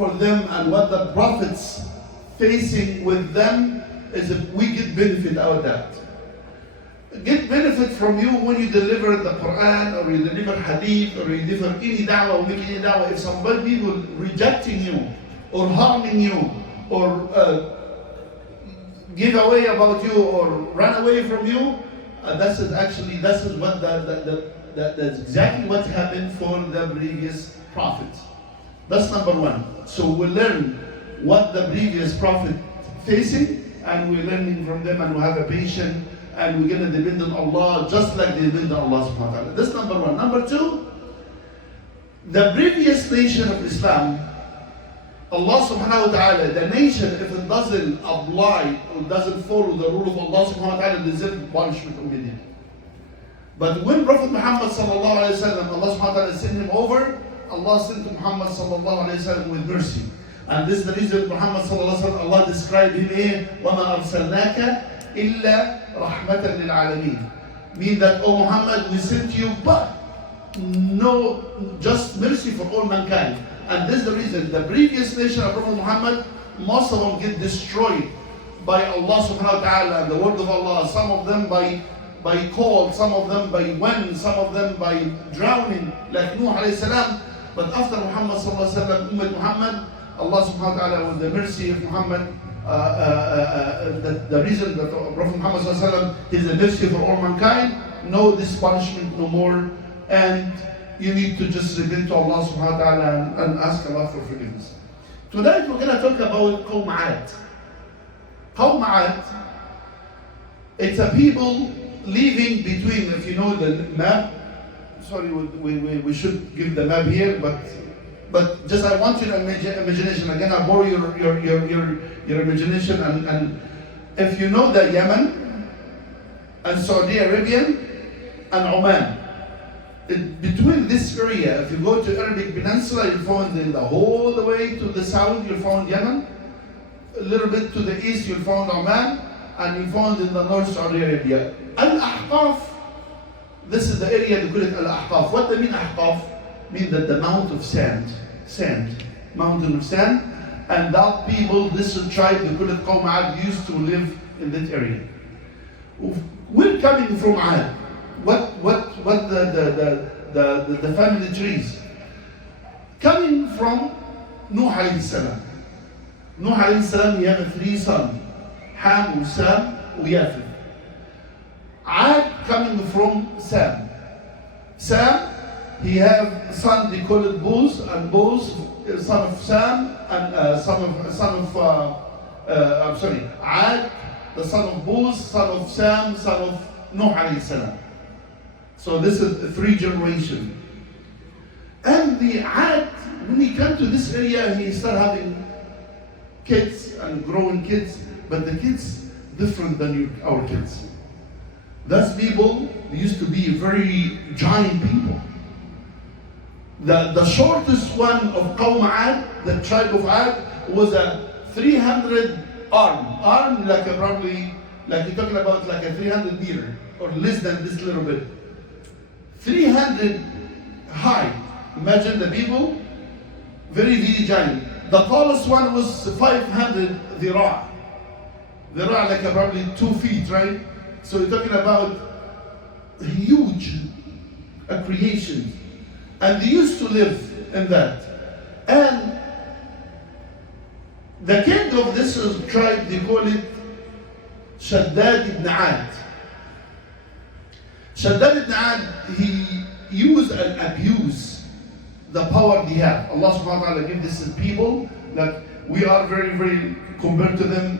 for them and what the prophets facing with them is that we get benefit out of that. Get benefit from you when you deliver the Quran or you deliver hadith or you deliver any da'wah or make any da'wah. If somebody people rejecting you or harming you or give away about you or run away from you, that's exactly what happened for the previous prophets. That's number one. So we learn what the previous prophet facing, and we're learning from them, and we have a patience, and we're going to depend on Allah just like they depend on Allah subhanahu wa ta'ala. That's number one. Number two, the previous nation of Islam, Allah subhanahu wa ta'ala, the nation, if it doesn't apply or doesn't follow the rule of Allah subhanahu wa ta'ala, deserves punishment immediately. But when Prophet Muhammad sallallahu alayhi wa sallam, Allah subhanahu wa ta'ala sent him over, Allah sent to Muhammad sallallahu alayhi wa sallam with mercy. And this is the reason Muhammad sallallahu alayhi wa sallam, Allah described him, وَمَا أَرْسَلْنَاكَ إِلَّا رَحْمَةً لِلْعَالَمِينَ. Mean that, oh Muhammad, we sent you, but no, just mercy for all mankind. And this is the reason the previous nation of Prophet Muhammad, most of them get destroyed by Allah subhanahu wa ta'ala and the word of Allah. Some of them by cold, some of them by wind, some of them by drowning, like Nuh alayhi salam. But after Muhammad sallallahu alayhi wa sallam, Ummah Muhammad, Allah subhanahu wa ta'ala, with the mercy of Muhammad, the reason that Prophet Muhammad sallallahu alayhi wa sallam is a mercy for all mankind, no this punishment no more, and you need to just repent to Allah subhanahu wa ta'ala and ask Allah for forgiveness. Tonight we're going to talk about Qawm 'Ad. Qawm 'Ad, it's a people living between, if you know the map, sorry, we should give the map here, but just I want your imagination. Again, I borrow your imagination, and if you know the Yemen and Saudi Arabia and Oman, between this area, if you go to Arabic Peninsula, you'll find in the whole the way to the south, you'll find Yemen. A little bit to the east, you'll find Oman, and you'll find in the north Saudi Arabia. Al-Ahqaf, this is the area they call it Al-Ahqaf. What they mean Ahqaf? Mean that the mountain of sand, mountain of sand, and that people, this tribe, they call it Qawm 'Ad, used to live in that area. We're coming from 'Ad. What the family trees? Coming from Nuh alayhi salam. Nuh alayhi salam, he had 3 sons, Ham, Sam, Yafith. 'Ad coming from Sam. Sam, he have a son, they call it Booz, and Booz, son of Sam, and 'Ad, the son of Booz, son of Sam, son of Nuh alayhi salam. So this is 3 generations. And the 'Ad, when he came to this area, he started having kids and growing kids, but the kids different than our kids. Those people used to be very giant people. The shortest one of Qawm 'Ad, the tribe of 'Ad, was a 300 arm like a probably, like you're talking about like a 300 meter or less than this little bit. 300 high. Imagine the people, very, very giant. The tallest one was 500 dhira'. Dhira' like probably 2 feet, right? So you're talking about huge creation. And they used to live in that. And the king of this tribe, they call it Shaddad ibn 'Ad. Shaddad ibn 'Ad, he used and abused the power they have. Allah subhanahu wa ta'ala gave this to people that we are very, very, compared to them,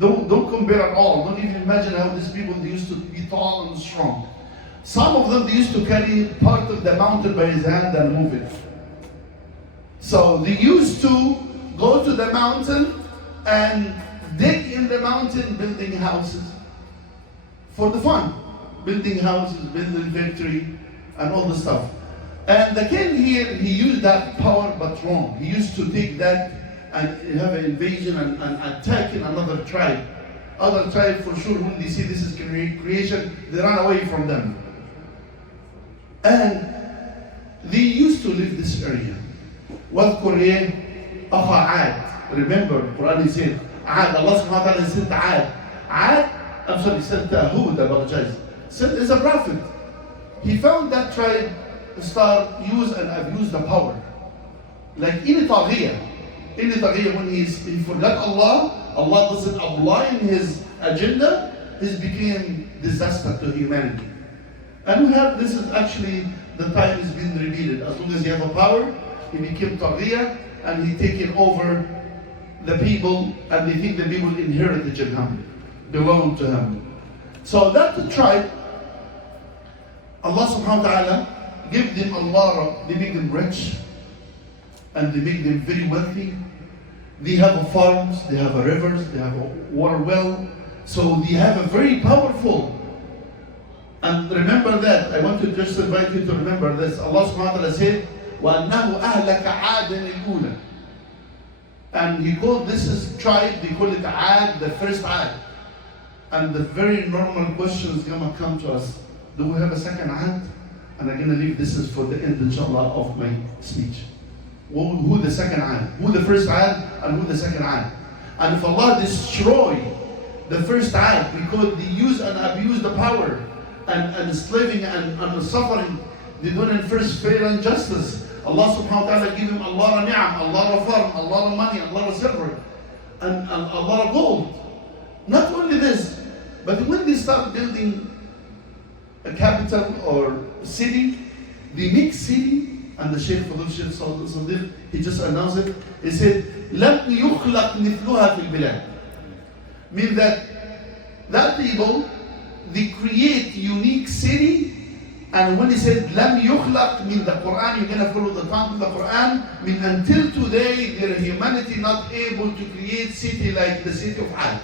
don't compare at all. Don't even imagine how these people, they used to be tall and strong. Some of them, they used to carry part of the mountain by his hand and move it. So they used to go to the mountain and dig in the mountain, building houses for the fun. Building houses, building factory, and all the stuff. And the king here, he used that power, but wrong. He used to take that and have an invasion and attacking another tribe. Other tribe, for sure, when they see this is creation, they run away from them. And they used to live this area. واذكر Ad. Remember, Quran he said, Ad, Allah subhanahu wa ta'ala sent Ad. Ad, I'm sorry, sent Hud, I apologize. Sent is a prophet. He found that tribe start use and abuse the power. Like any taghiyah, when he forgot Allah, Allah doesn't align his agenda, it became disaster to humanity. And we have, this is actually, the time is being repeated. As long as he have a power, he became taghiyah, and he taken over the people, and they think the people inherited him, belong to him. So that tribe, Allah subhanahu wa ta'ala give them a lot of, they make them rich, and they make them very wealthy. They have farms, they have rivers, they have a water well, so they have a very powerful. And remember that, I want to just invite you to remember this. Allah subhanahu wa ta'ala said, وَأَنَّهُ أَهْلَكَ عَادًا الْأُولَى. And he called this tribe, they call it Ad, the first Ad. And the very normal question is going to come to us, do we have a second Ad? And I'm going to leave this is for the end, inshallah, of my speech. Who the second Ad? Who the first Ad and who the second Ad? And if Allah destroy the first Ad because they use and abuse the power and enslaving and suffering, they don't enforce fair and justice. Allah subhanahu wa ta'ala give him a lot of ni'am, a lot of farm, a lot of money, a lot of silver, and a lot of gold. Not only this, but when they start building a capital or city, the next city, and the Shaykh Fadul Shaykh Sadiq, he just announced it, he said, لَمْ يُخْلَقْ مِثْلُهَا فِي الْبِلَادِ. Means that people, they create unique city. And when he said "Lam yukhlaq" mean the Quran, you're gonna follow the tongue of the Quran. Mean until today, their humanity not able to create city like the city of Ad.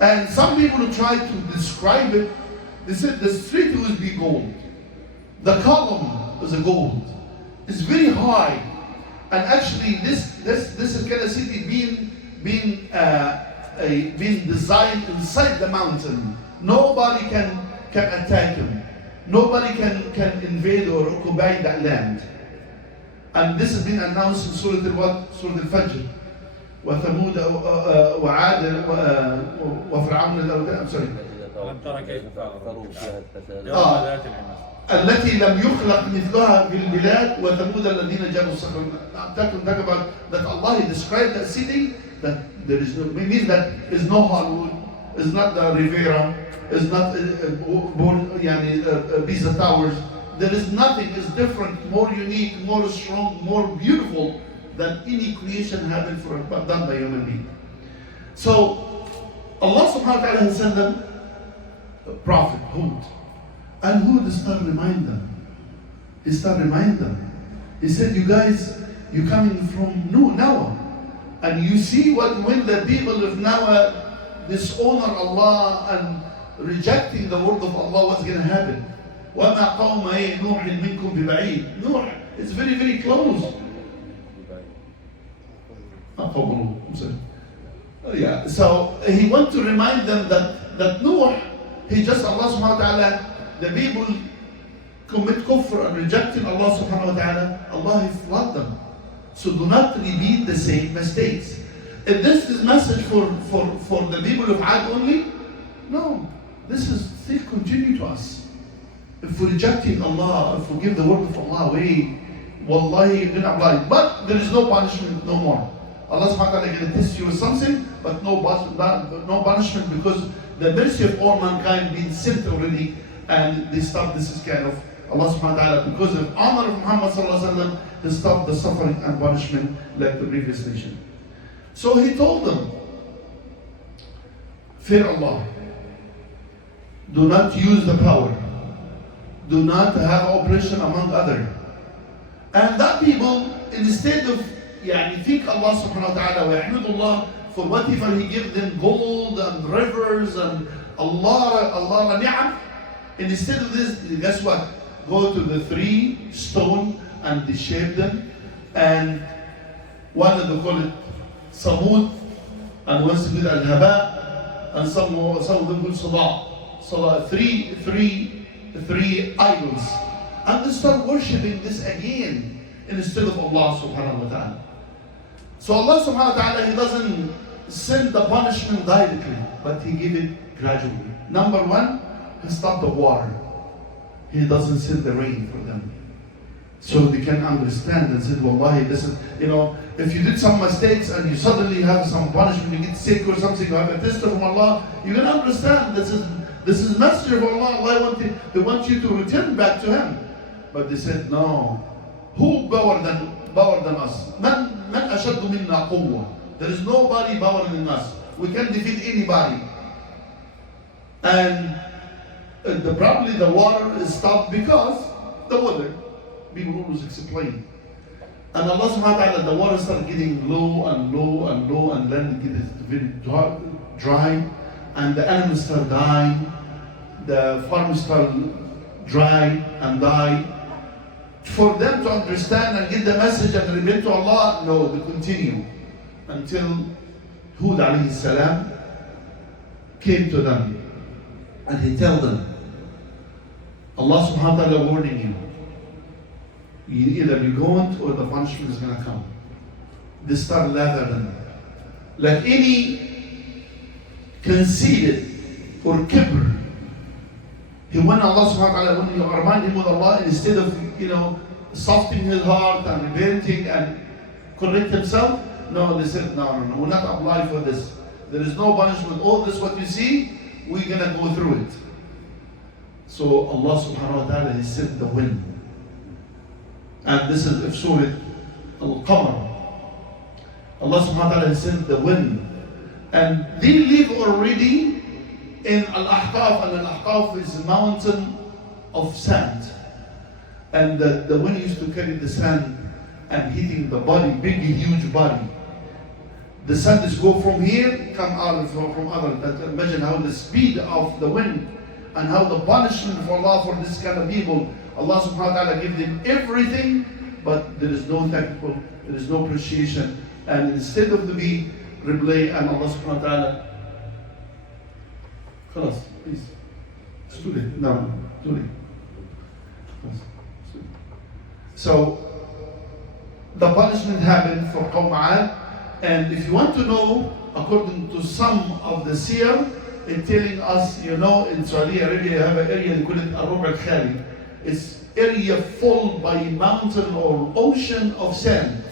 And some people who try to describe it, they said the street will be gold, the column is a gold, it's very high, and actually this is kind of city being designed inside the mountain. Nobody can attack him. Nobody can invade or occupy that land. And this has been announced in Surah Al-Fajr. وثمود وعاد وفرعون I'm sorry. التي لم يخلق مثلها في البلاد وثمود الذين جابوا الصخر. Talk about that Allah described that city, that there is no, means that is no Hollywood, is not the Riviera, is not Pisa Towers. There is nothing is different, more unique, more strong, more beautiful than any creation happened done by human being. So Allah subhanahu wa ta'ala has sent them a prophet, Hud. And Hud started remind them. He started remind them. He said, you guys, you're coming from Noah. And you see when the people of Noah dishonor Allah and rejecting the word of Allah, what's going to happen? وَمَا قَوْمَ نُوحٍ مِنْكُمْ بِبَعِيدٍ. Nuh, it's very, very close. Yeah, so he wants to remind them that Noah, he just Allah subhanahu wa ta'ala, the people commit kufr and rejecting Allah subhanahu wa ta'ala, Allah has flooded them. So do not repeat the same mistakes. If this is message for the people of Ad only, no, this is still continue to us. If we're rejecting Allah, if we give the word of Allah away, wallahi, you're going to apply. But there is no punishment no more. Allah subhanahu wa ta'ala is going to test you with something, but no punishment, because the mercy of all mankind been sent already, and they stop. This is kind of Allah subhanahu wa ta'ala, because of honor of Muhammad sallallahu alaihi wasallam, to stop the suffering and punishment like the previous nation. So he told them, fear Allah. Do not use the power. Do not have oppression among others. And that people, instead of think Allah subhanahu wa ta'ala wa yahmidullah for whatever he gives them, gold and rivers and Allah ni'am, instead of this, guess what? Go to the 3 stones and they shape them, and one of them call it Samud, and one is al-Haba, and some of them call Salah. Three idols, and they start worshipping this again. instead of Allah subhanahu wa ta'ala. So Allah subhanahu wa ta'ala, He doesn't send the punishment directly, but He give it gradually. Number one, He stopped the water. He doesn't send the rain for them. So they can understand and say, Wallahi, this is, if you did some mistakes and you suddenly have some punishment, you get sick or something, you have a test from Allah, you can understand this is messenger of Allah. They want you to return back to Him. But they said, no. Who power than us? Man ashaddu minna quwwa. There is nobody power than us. We can defeat anybody. And probably the water is stopped because the weather. People always explain. And Allah subhanahu wa ta'ala, the water started getting low and low and low, and then it gets very dry, and the animals start dying, the farms start dry and die. For them to understand and get the message and repent to Allah, no, they continue until Hud alayhi salam came to them, and he told them, Allah subhanahu wa ta'ala warning you. Either you're going or the punishment is going to come. They start lathering. Like any conceited or kibr, when Allah subhanahu wa ta'ala, when you remind him with Allah, instead of, softening his heart and repenting and correct himself, no, they said, no, we'll not apply for this. There is no punishment. All this, what you see, we're going to go through it. So Allah subhanahu wa ta'ala, He sent the wind. And this is Surah Al-Qamar. Allah subhanahu wa ta'ala sent the wind. And they live already in Al-Ahqaf, and Al-Ahqaf is a mountain of sand. And the wind used to carry the sand and hitting the body, big, huge body. The sand is go from here, come out from other. Imagine how the speed of the wind and how the punishment for Allah for this kind of people. Allah subhanahu wa ta'ala give them everything, but there is no thankful, there is no appreciation. And instead of the be replay, and Allah subhanahu wa ta'ala, خلاص, please. It's too late. No, too late. So, the punishment happened for Qawm Ad. And if you want to know, according to some of the seer, it's telling us, in Saudi Arabia, you have an area, they call it Ar-Rub' al-Khali. It's area full by mountain or ocean of sand.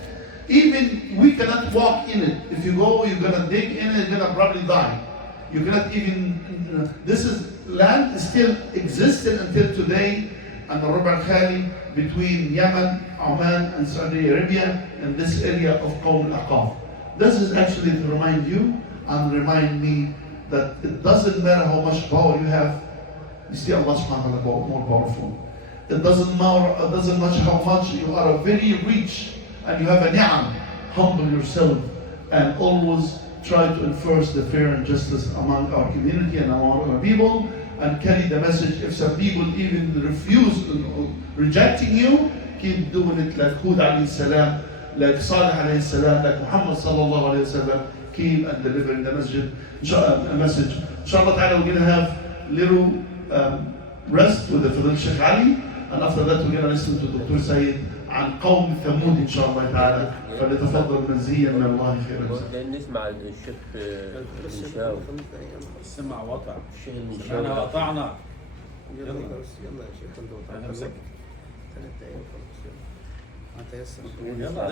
Even we cannot walk in it. If you go, you're gonna dig in it, you're gonna probably die. You cannot even, this is land still existing until today, and the Ar-Rub' al-Khali between Yemen, Oman, and Saudi Arabia, and this area of Qawm al-Aqaf. This is actually to remind you and remind me that it doesn't matter how much power you have, you see Allah subhanahu wa ta'ala more powerful. It doesn't matter how much you are very rich and you have a ni'am. Humble yourself and always try to enforce the fair and justice among our community and among our people, and carry the message. If some people even refuse, rejecting you, keep doing it like Hud alayhi salam, like Salih alayhi salam, like Muhammad sallallahu alayhi wa sallam. Keep and delivering the message. Inshallah ta'ala, we're going to have little rest with the Fadil Shaykh Ali, and after that we're going to listen to Dr. Sayyid عن قوم ثمود إن شاء الله تعالى. فليتفضل منزيا من الله خيرا. نسمع الشيخ المنشاوي. سمع وطع. الشيخ المنشاوي. أنا قطعنا. يلا يا شيخ انت أنا مسكت. 3 دقايق خلاص. يلا.